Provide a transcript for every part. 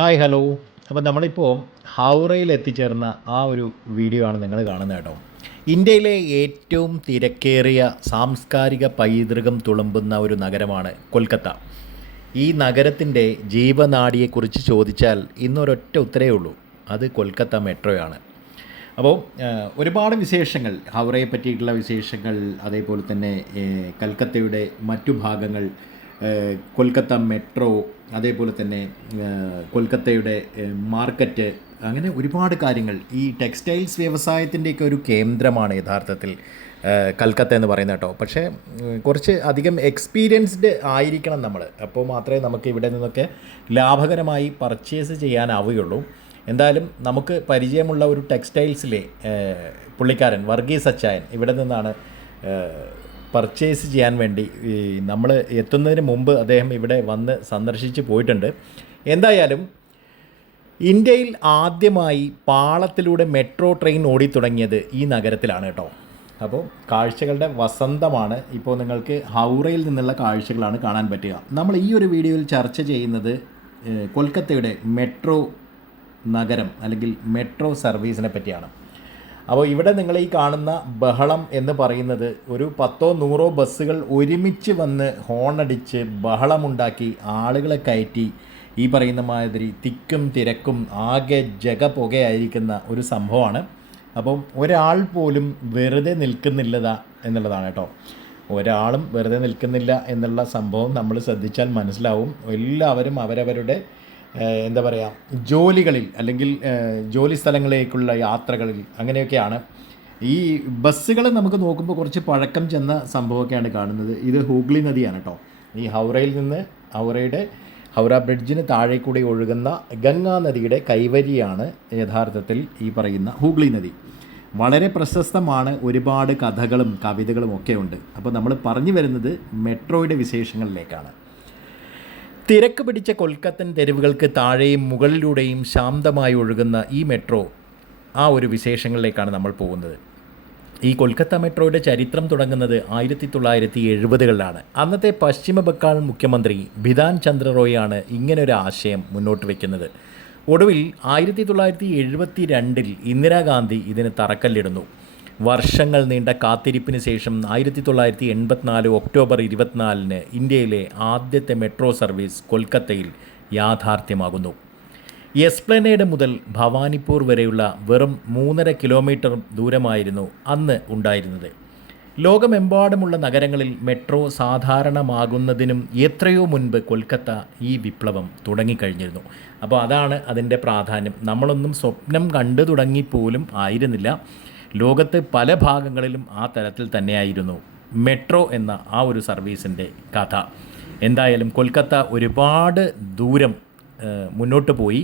Hi hello. അപ്പോൾ നമ്മളിപ്പോൾ ഹൗറയിൽ എത്തിച്ചേർന്ന ആ ഒരു വീഡിയോ ആണ് നിങ്ങൾ കാണുന്നത് കേട്ടോ. ഇന്ത്യയിലെ ഏറ്റവും തിരക്കേറിയ സാംസ്കാരിക പൈതൃകം തുളുമ്പുന്ന ഒരു നഗരമാണ് കൊൽക്കത്ത. ഈ നഗരത്തിൻ്റെ ജീവനാഡിയെക്കുറിച്ച് ചോദിച്ചാൽ ഇന്നൊരൊറ്റ ഉത്തരേ ഉള്ളൂ, അത് കൊൽക്കത്ത മെട്രോയാണ്. അപ്പോൾ ഒരുപാട് വിശേഷങ്ങൾ, ഹൗറയെ പറ്റിയിട്ടുള്ള വിശേഷങ്ങൾ, അതേപോലെ തന്നെ കൽക്കത്തയുടെ മറ്റു ഭാഗങ്ങൾ, കൊൽക്കത്ത മെട്രോ, അതേപോലെ തന്നെ കൊൽക്കത്തയുടെ മാർക്കറ്റ്, അങ്ങനെ ഒരുപാട് കാര്യങ്ങൾ. ഈ ടെക്സ്റ്റൈൽസ് വ്യവസായത്തിൻ്റെയൊക്കെ ഒരു കേന്ദ്രമാണ് യഥാർത്ഥത്തിൽ കൽക്കത്ത എന്ന് പറയുന്നത് കേട്ടോ. പക്ഷേ കുറച്ച് അധികം എക്സ്പീരിയൻസ്ഡ് ആയിരിക്കണം നമ്മൾ, അപ്പോൾ മാത്രമേ നമുക്ക് ഇവിടെ നിന്നൊക്കെ ലാഭകരമായി പർച്ചേസ് ചെയ്യാനാവുകയുള്ളൂ. എന്തായാലും നമുക്ക് പരിചയമുള്ള ഒരു ടെക്സ്റ്റൈൽസിലെ പുള്ളിക്കാരൻ വർഗീസ് അച്ചായൻ ഇവിടെ നിന്നാണ് പർച്ചേസ് ചെയ്യാൻ വേണ്ടി നമ്മൾ എത്തുന്നതിന് മുമ്പ് അദ്ദേഹം ഇവിടെ വന്ന് സന്ദർശിച്ച് പോയിട്ടുണ്ട്. എന്തായാലും ഇന്ത്യയിൽ ആദ്യമായി പാളത്തിലൂടെ മെട്രോ ട്രെയിൻ ഓടിത്തുടങ്ങിയത് ഈ നഗരത്തിലാണ് കേട്ടോ. അപ്പോൾ കാഴ്ചകളുടെ വസന്തമാണ്. ഇപ്പോൾ നിങ്ങൾക്ക് ഹൗറയിൽ നിന്നുള്ള കാഴ്ചകളാണ് കാണാൻ പറ്റുക. നമ്മൾ ഈ ഒരു വീഡിയോയിൽ ചർച്ച ചെയ്യുന്നത് കൊൽക്കത്തയുടെ മെട്രോ നഗരം അല്ലെങ്കിൽ മെട്രോ സർവീസിനെ പറ്റിയാണ്. അപ്പോൾ ഇവിടെ നിങ്ങൾ ഈ കാണുന്ന ബഹളം എന്ന് പറയുന്നത് ഒരു 10-100 ബസ്സുകൾ ഒരുമിച്ച് വന്ന് ഹോണടിച്ച് ബഹളമുണ്ടാക്കി ആളുകളെ കയറ്റി ഈ പറയുന്ന മാതിരി തിക്കും തിരക്കും ആകെ പുകയായിരിക്കുന്ന ഒരു സംഭവമാണ്. അപ്പം ഒരാൾ പോലും വെറുതെ നിൽക്കുന്നില്ല എന്നുള്ളതാണ് കേട്ടോ. ഒരാളും വെറുതെ നിൽക്കുന്നില്ല എന്നുള്ള സംഭവം നമ്മൾ ശ്രദ്ധിച്ചാൽ മനസ്സിലാവും. എല്ലാവരും അവരവരുടെ എന്താ പറയുക, ജോലികളിൽ അല്ലെങ്കിൽ ജോലി സ്ഥലങ്ങളിലേക്കുള്ള യാത്രകളിൽ അങ്ങനെയൊക്കെയാണ്. ഈ ബസ്സുകൾ നമുക്ക് നോക്കുമ്പോൾ കുറച്ച് പഴക്കം ചെന്ന സംഭവമൊക്കെയാണ് കാണുന്നത്. ഇത് ഹൂഗ്ലി നദിയാണ് കേട്ടോ. ഈ ഹൗറയിൽ നിന്ന് ഹൗറ ബ്രിഡ്ജിന് താഴെ കൂടി ഒഴുകുന്ന ഗംഗാ നദിയുടെ കൈവരിയാണ് യഥാർത്ഥത്തിൽ ഈ പറയുന്ന ഹൂഗ്ലി നദി. വളരെ പ്രശസ്തമാണ്, ഒരുപാട് കഥകളും കവിതകളും ഒക്കെ ഉണ്ട്. അപ്പോൾ നമ്മൾ പറഞ്ഞു വരുന്നത് മെട്രോയുടെ വിശേഷങ്ങളിലേക്കാണ്. തിരക്ക് പിടിച്ച കൊൽക്കത്തൻ തെരുവുകൾക്ക് താഴെയും മുകളിലൂടെയും ശാന്തമായി ഒഴുകുന്ന ഈ മെട്രോ, ആ ഒരു വിശേഷങ്ങളിലേക്കാണ് നമ്മൾ പോകുന്നത്. ഈ കൊൽക്കത്ത മെട്രോയുടെ ചരിത്രം തുടങ്ങുന്നത് 1970-കളിലാണ്. അന്നത്തെ പശ്ചിമ ബംഗാൾ മുഖ്യമന്ത്രി ബിധാൻ ചന്ദ്ര റോയാണ് ഇങ്ങനൊരു ആശയം മുന്നോട്ട് വയ്ക്കുന്നത്. ഒടുവിൽ 1972-ൽ ഇന്ദിരാഗാന്ധി ഇതിന് തറക്കല്ലിടുന്നു. വർഷങ്ങൾ നീണ്ട കാത്തിരിപ്പിന് ശേഷം 1984 ഒക്ടോബർ 24-ന് ഇന്ത്യയിലെ ആദ്യത്തെ മെട്രോ സർവീസ് കൊൽക്കത്തയിൽ യാഥാർത്ഥ്യമാകുന്നു. എസ്പ്ലനേഡ് മുതൽ ഭവാനിപ്പൂർ വരെയുള്ള വെറും 3.5 കിലോമീറ്റർ ദൂരമായിരുന്നു അന്ന് ഉണ്ടായിരുന്നത്. ലോകമെമ്പാടുമുള്ള നഗരങ്ങളിൽ മെട്രോ സാധാരണമാകുന്നതിനും എത്രയോ മുൻപ് കൊൽക്കത്ത ഈ വിപ്ലവം തുടങ്ങിക്കഴിഞ്ഞിരുന്നു. അപ്പോൾ അതാണ് അതിൻ്റെ പ്രാധാന്യം. നമ്മളൊന്നും സ്വപ്നം കണ്ടു തുടങ്ങിപ്പോലും ആയിരുന്നില്ല. ലോകത്ത് പല ഭാഗങ്ങളിലും ആ തരത്തിൽ തന്നെയായിരുന്നു മെട്രോ എന്ന ആ ഒരു സർവീസിൻ്റെ കഥ. എന്തായാലും കൊൽക്കത്ത ഒരുപാട് ദൂരം മുന്നോട്ട് പോയി.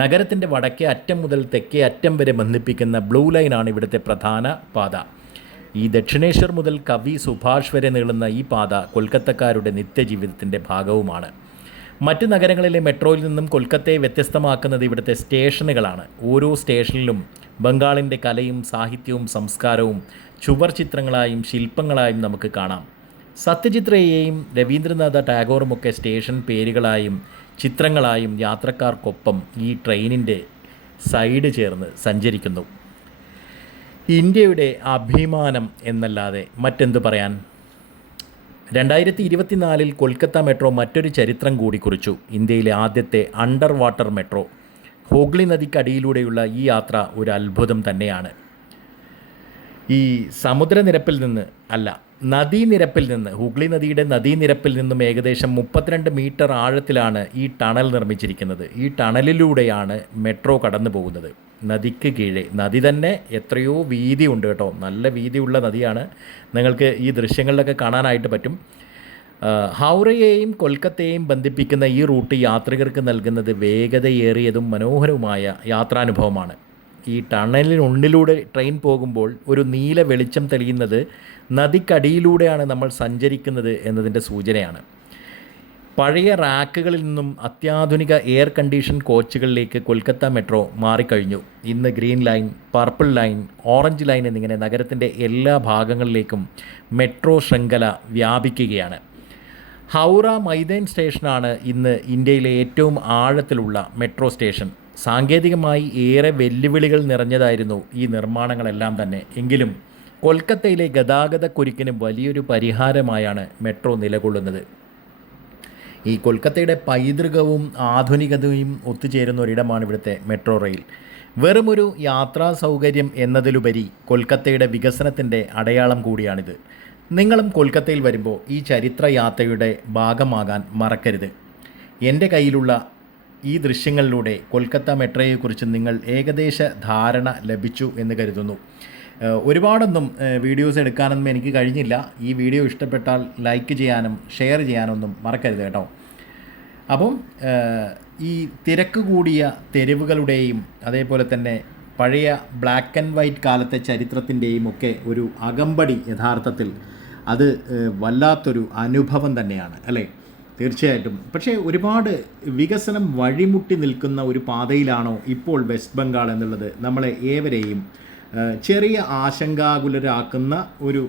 നഗരത്തിൻ്റെ വടക്കേ അറ്റം മുതൽ തെക്കേ അറ്റം വരെ ബന്ധിപ്പിക്കുന്ന ബ്ലൂ ലൈനാണ് ഇവിടുത്തെ പ്രധാന പാത. ഈ ദക്ഷിണേശ്വർ മുതൽ കവി സുഭാഷ് വരെ നീളുന്ന ഈ പാത കൊൽക്കത്തക്കാരുടെ നിത്യജീവിതത്തിൻ്റെ ഭാഗവുമാണ്. മറ്റ് നഗരങ്ങളിലെ മെട്രോയിൽ നിന്നും കൊൽക്കത്തയെ വ്യത്യസ്തമാക്കുന്നത് ഇവിടുത്തെ സ്റ്റേഷനുകളാണ്. ഓരോ സ്റ്റേഷനിലും ബംഗാളിൻ്റെ കലയും സാഹിത്യവും സംസ്കാരവും ചുവർ ചിത്രങ്ങളായും ശില്പങ്ങളായും നമുക്ക് കാണാം. സത്യജിത് റേയെയും രവീന്ദ്രനാഥ ടാഗോറുമൊക്കെ സ്റ്റേഷൻ പേരുകളായും ചിത്രങ്ങളായും യാത്രക്കാർക്കൊപ്പം ഈ ട്രെയിനിൻ്റെ സൈഡ് ചേർന്ന് സഞ്ചരിക്കുന്നു. ഇന്ത്യയുടെ അഭിമാനം എന്നല്ലാതെ മറ്റെന്തു പറയാൻ. 2024-ൽ കൊൽക്കത്ത മെട്രോ മറ്റൊരു ചരിത്രം കൂടി കുറിച്ചു. ഇന്ത്യയിലെ ആദ്യത്തെ അണ്ടർ വാട്ടർ മെട്രോ. ഹൂഗ്ലി നദിക്കടിയിലൂടെയുള്ള ഈ യാത്ര ഒരു അത്ഭുതം തന്നെയാണ്. ഈ സമുദ്രനിരപ്പിൽ നിന്ന് അല്ല, നദീനിരപ്പിൽ നിന്ന്, ഹൂഗ്ലി നദിയുടെ നദീനിരപ്പിൽ നിന്നും ഏകദേശം 32 മീറ്റർ ആഴത്തിലാണ് ഈ ടണൽ നിർമ്മിച്ചിരിക്കുന്നത്. ഈ ടണലിലൂടെയാണ് മെട്രോ കടന്നു പോകുന്നത്. നദിക്ക് കീഴേ, നദി തന്നെ എത്രയോ വീതി ഉണ്ട് കേട്ടോ. നല്ല വീതിയുള്ള നദിയാണ്. നിങ്ങൾക്ക് ഈ ദൃശ്യങ്ങളിലൊക്കെ കാണാനായിട്ട് പറ്റും. ഹൗറയെയും കൊൽക്കത്തയെയും ബന്ധിപ്പിക്കുന്ന ഈ റൂട്ട് യാത്രികർക്ക് നൽകുന്നത് വേഗതയേറിയതും മനോഹരവുമായ യാത്രാനുഭവമാണ്. ഈ ടണലിനുള്ളിലൂടെ ട്രെയിൻ പോകുമ്പോൾ ഒരു നീല വെളിച്ചം തെളിയുന്നത് നദിക്കടിയിലൂടെയാണ് നമ്മൾ സഞ്ചരിക്കുന്നത് എന്നതിൻ്റെ സൂചനയാണ്. പഴയ റാക്കുകളിൽ നിന്നും അത്യാധുനിക എയർ കണ്ടീഷൻ കോച്ചുകളിലേക്ക് കൊൽക്കത്ത മെട്രോ മാറിക്കഴിഞ്ഞു. ഇന്ന് green line, purple line, orange line എന്നിങ്ങനെ നഗരത്തിൻ്റെ എല്ലാ ഭാഗങ്ങളിലേക്കും മെട്രോ ശൃംഖല വ്യാപിക്കുകയാണ്. ഹൗറ മൈതാൻ സ്റ്റേഷനാണ് ഇന്ന് ഇന്ത്യയിലെ ഏറ്റവും ആഴത്തിലുള്ള മെട്രോ സ്റ്റേഷൻ. സാങ്കേതികമായി ഏറെ വെല്ലുവിളികൾ നിറഞ്ഞതായിരുന്നു ഈ നിർമ്മാണങ്ങളെല്ലാം തന്നെ. എങ്കിലും കൊൽക്കത്തയിലെ ഗതാഗതക്കുരുക്കിന് വലിയൊരു പരിഹാരമായാണ് മെട്രോ നിലകൊള്ളുന്നത്. ഈ കൊൽക്കത്തയുടെ പൈതൃകവും ആധുനികതയും ഒത്തുചേരുന്ന ഒരിടമാണ് ഇവിടുത്തെ മെട്രോ റെയിൽ. വെറുമൊരു യാത്രാ സൗകര്യം എന്നതിലുപരി കൊൽക്കത്തയുടെ വികസനത്തിൻ്റെ അടയാളം കൂടിയാണിത്. നിങ്ങളും കൊൽക്കത്തയിൽ വരുമ്പോൾ ഈ ചരിത്ര യാത്രയുടെ ഭാഗമാകാൻ മറക്കരുത്. എൻ്റെ കയ്യിലുള്ള ഈ ദൃശ്യങ്ങളിലൂടെ കൊൽക്കത്ത മെട്രോയെക്കുറിച്ച് നിങ്ങൾ ഏകദേശ ധാരണ ലഭിച്ചു എന്ന് കരുതുന്നു. ഒരുപാടൊന്നും വീഡിയോസ് എടുക്കാനൊന്നും എനിക്ക് കഴിഞ്ഞില്ല. ഈ വീഡിയോ ഇഷ്ടപ്പെട്ടാൽ ലൈക്ക് ചെയ്യാനും ഷെയർ ചെയ്യാനൊന്നും മറക്കരുത് കേട്ടോ. അപ്പം ഈ തിരക്ക് കൂടിയ തെരുവുകളുടെയും അതേപോലെ തന്നെ പഴയ ബ്ലാക്ക് ആൻഡ് വൈറ്റ് കാലത്തെ ചരിത്രത്തിൻ്റെയും ഒക്കെ ഒരു അകമ്പടി യഥാർത്ഥത്തിൽ അത് വല്ലാത്തൊരു അനുഭവം തന്നെയാണ് അല്ലേ? തീർച്ചയായിട്ടും. പക്ഷേ ഒരുപാട് വികസനം വഴിമുട്ടി നിൽക്കുന്ന ഒരു പാതയിലാണോ ഇപ്പോൾ വെസ്റ്റ് ബംഗാൾ എന്നുള്ളത് നമ്മളെ ഏവരെയും ചെറിയ ആശങ്കാകുലരാക്കുന്ന ഒരു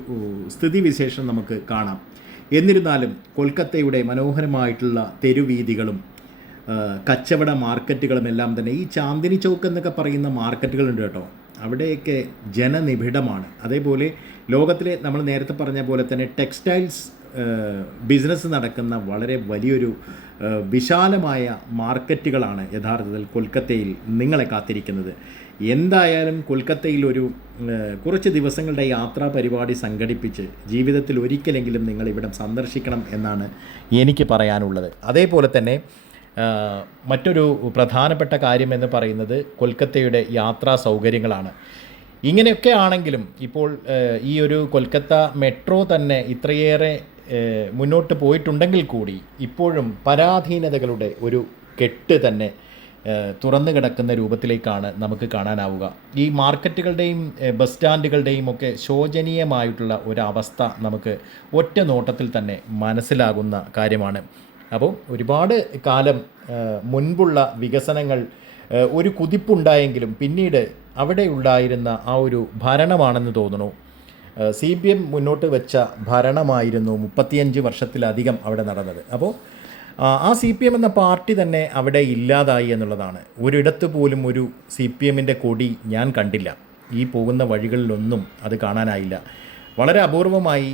സ്ഥിതിവിശേഷം നമുക്ക് കാണാം. എന്നിരുന്നാലും കൊൽക്കത്തയുടെ മനോഹരമായിട്ടുള്ള തെരുവീഥികളും കച്ചവട മാർക്കറ്റുകളും എല്ലാം തന്നെ, ഈ ചാന്ദിനി ചൗക്ക് എന്നൊക്കെ പറയുന്ന മാർക്കറ്റുകളുണ്ട് കേട്ടോ, അവിടെയൊക്കെ ജനനിബിഡമാണ്. അതേപോലെ ലോകത്തിലെ നമ്മൾ നേരത്തെ പറഞ്ഞ പോലെ തന്നെ ടെക്സ്റ്റൈൽസ് ബിസിനസ് നടക്കുന്ന വളരെ വലിയൊരു വിശാലമായ മാർക്കറ്റുകളാണ് യഥാർത്ഥത്തിൽ കൊൽക്കത്തയിൽ നിങ്ങളെ കാത്തിരിക്കുന്നത്. എന്തായാലും കൊൽക്കത്തയിൽ ഒരു കുറച്ച് ദിവസങ്ങളുടെ യാത്രാ പരിപാടി സംഘടിപ്പിച്ച് ജീവിതത്തിൽ ഒരിക്കലെങ്കിലും നിങ്ങൾ ഇവിടം സന്ദർശിക്കണം എന്നാണ് എനിക്ക് പറയാനുള്ളത്. അതേപോലെ തന്നെ മറ്റൊരു പ്രധാനപ്പെട്ട കാര്യം എന്ന് പറയുന്നത് കൊൽക്കത്തയുടെ യാത്രാ സൗകര്യങ്ങളാണ്. ഇങ്ങനെയൊക്കെ ആണെങ്കിലും ഇപ്പോൾ ഈ ഒരു കൊൽക്കത്ത മെട്രോ തന്നെ ഇത്രയേറെ മുന്നോട്ട് പോയിട്ടുണ്ടെങ്കിൽ കൂടി ഇപ്പോഴും പരാധീനതകളുടെ ഒരു കെട്ട് തന്നെ തുറന്നു കിടക്കുന്ന രൂപത്തിലേക്കാണ് നമുക്ക് കാണാനാവുക. ഈ മാർക്കറ്റുകളുടെയും ബസ് സ്റ്റാൻഡുകളുടെയും ഒക്കെ ശോചനീയമായിട്ടുള്ള ഒരവസ്ഥ നമുക്ക് ഒറ്റ നോട്ടത്തിൽ തന്നെ മനസ്സിലാകുന്ന കാര്യമാണ്. അപ്പോൾ ഒരുപാട് കാലം മുൻപുള്ള വികസനങ്ങൾ ഒരു കുതിപ്പുണ്ടായെങ്കിലും പിന്നീട് അവിടെ ഉണ്ടായിരുന്ന ആ ഒരു ഭരണമാണെന്ന് തോന്നുന്നു. CPM മുന്നോട്ട് വെച്ച ഭരണമായിരുന്നു 35 വർഷത്തിലധികം അവിടെ നടന്നത്. അപ്പോൾ ആ CPM എന്ന പാർട്ടി തന്നെ അവിടെ ഇല്ലാതായി എന്നുള്ളതാണ്. ഒരിടത്ത് പോലും ഒരു CPMൻ്റെ കൊടി ഞാൻ കണ്ടില്ല. ഈ പോകുന്ന വഴികളിലൊന്നും അത് കാണാനായില്ല. വളരെ അപൂർവമായി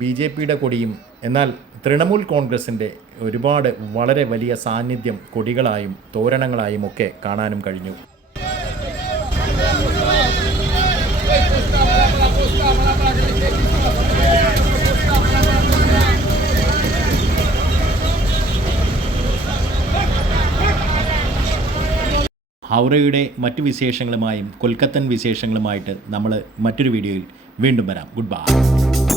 BJPയുടെ കൊടിയും, എന്നാൽ തൃണമൂൽ കോൺഗ്രസിൻ്റെ ഒരുപാട് വളരെ വലിയ സാന്നിധ്യം കൊടികളായും തോരണങ്ങളായും ഒക്കെ കാണാനും കഴിഞ്ഞു. ഹൗറയുടെ മറ്റു വിശേഷങ്ങളുമായും കൊൽക്കത്തൻ വിശേഷങ്ങളുമായിട്ട് നമ്മൾ മറ്റൊരു വീഡിയോയിൽ വീണ്ടും വരാം. Good bye.